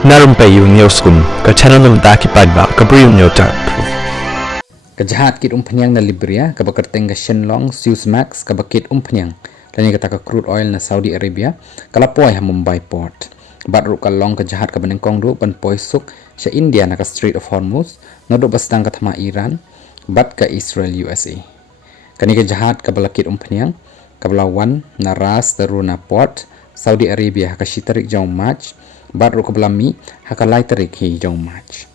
Narumpayu Newskum, ka channel ng Daki Padba, ka Brium Newtar. Kajahat kit umpanyang na Libya, kabakerteng ka Shenlong, Suezmax, kabakit umpanyang. Lani kata ka crude oil na Saudi Arabia, kalapoy ha Mumbai port. Batru kalong kajahat ka banengkong do ban poisuk sa India na ka Strait of Hormuz, nodo bastang katama Iran, bat ka Israel USA. Kani kajahat ka balakit umpanyang, kabalawan na Ras Daruna port, Saudi Arabia ka shitarik jaw match, batru ka balami hakalay tarik hi jaw match.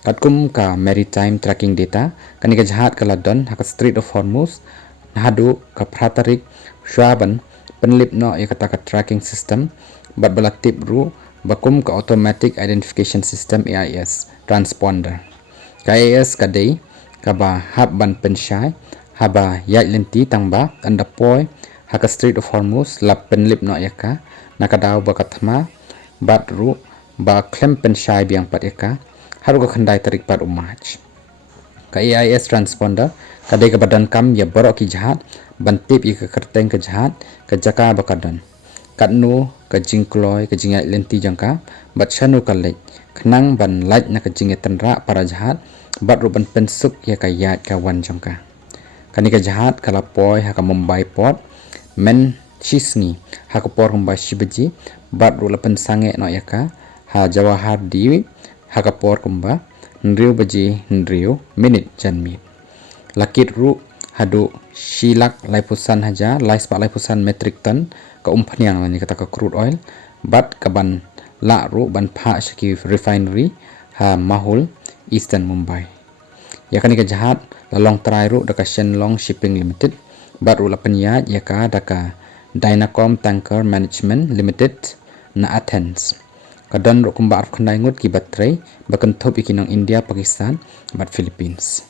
Katkum ka maritime tracking data kani kajahat ka ladon haka Strait of Hormuz nahadu ka pratarik swaban penlip no ya kata ka tracking system bat bala tip ru bakum ka automatic identification system AIS transponder ka AIS ka day ka ba hab ban pensyai haba yat lenti tangba anda poi haka Strait of Hormuz la penlip no ya ka nakadaw ba katma bat ru ba klem pensyai biang pat ya ka haru ka khandai tarik par umach ka AIS transponder kadai ka badan kam ya borok ki jahat bantip i ka kerteng ka jahat ka jaka bakadan katnu ka jingkloy ka jingai lenti jangka bat shanu ka lek khnang ban lait na ka jinge tanra para jahat bat ru ban pensuk ya ka yat ka wan jangka kani ka jahat kala poi ha ka Mumbai port men chisni ha ka port Mumbai shibaji bat ru lapan sange no ya ka ha Jawahar di hakapor kumba nriu baji nriu minit janmi lakit ru hadu shilak laipusan haja laispa laipusan metric ton ka umpanyang lani kata ka crude oil bat kaban la ru ban pha shaki refinery ha Mahul Eastern Mumbai yakani ka jahat lalong trai ru daka Shenlong Shipping Limited bat ru lapanya yaka daka Dynacom Tanker Management Limited na Athens kadon ro kumba arf khandai ngut ki batray bakan thop ikinong India Pakistan bat Philippines